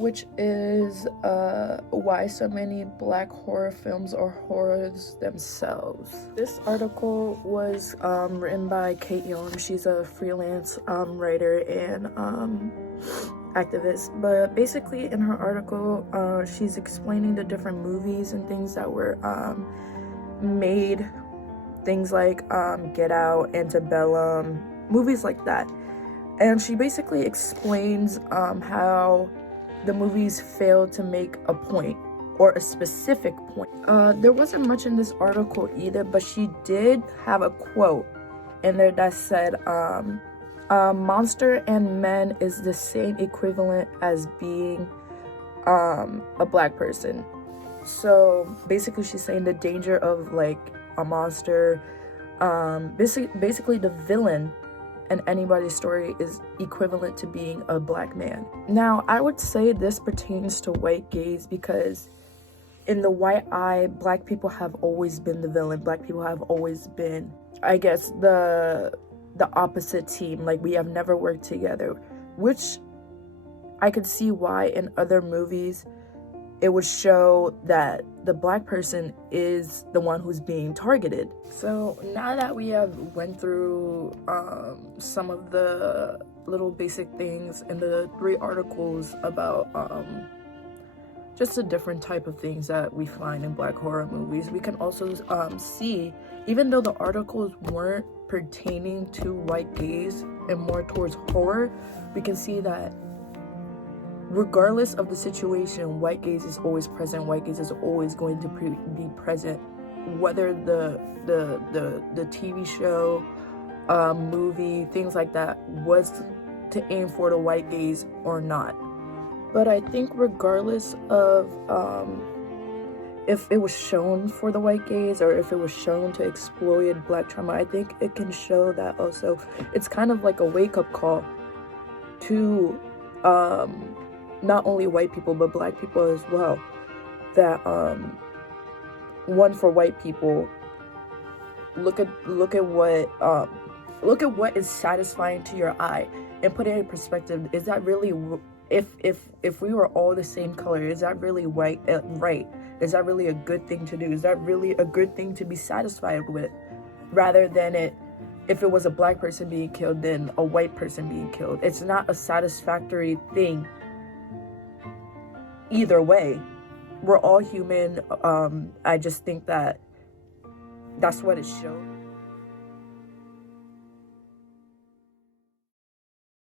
which is why so many black horror films are horrors themselves. This article was written by Kate Young. She's a freelance writer and activist, but basically in her article she's explaining the different movies and things that were made, things like Get Out, Antebellum, movies like that. And she basically explains how the movies failed to make a point or a specific point. There wasn't much in this article either, but she did have a quote in there that said, monster and men is the same equivalent as being a black person. So basically she's saying the danger of like a monster, basically the villain in anybody's story is equivalent to being a black man. Now, I would say this pertains to white gaze because in the white eye, black people have always been the villain. Black people have always been, I guess, the opposite team. Like, we have never worked together, which I could see why in other movies it would show that the black person is the one who's being targeted. So now that we have went through some of the little basic things in the 3 articles about just the different type of things that we find in black horror movies, we can also see, even though the articles weren't pertaining to white gaze and more towards horror, we can see that regardless of the situation, white gaze is always present. White gaze is always going to be present, whether the TV show, movie, things like that was to aim for the white gaze or not. But I think regardless of if it was shown for the white gaze or if it was shown to exploit black trauma, I think it can show that also it's kind of like a wake-up call to not only white people but black people as well, that one, for white people, look at what is satisfying to your eye and put it in perspective. Is that really, if we were all the same color, is that really right? Is that really a good thing to do? Is that really a good thing to be satisfied with, rather than if it was a black person being killed than a white person being killed? It's not a satisfactory thing either way. We're all human. I just think that that's what it shows.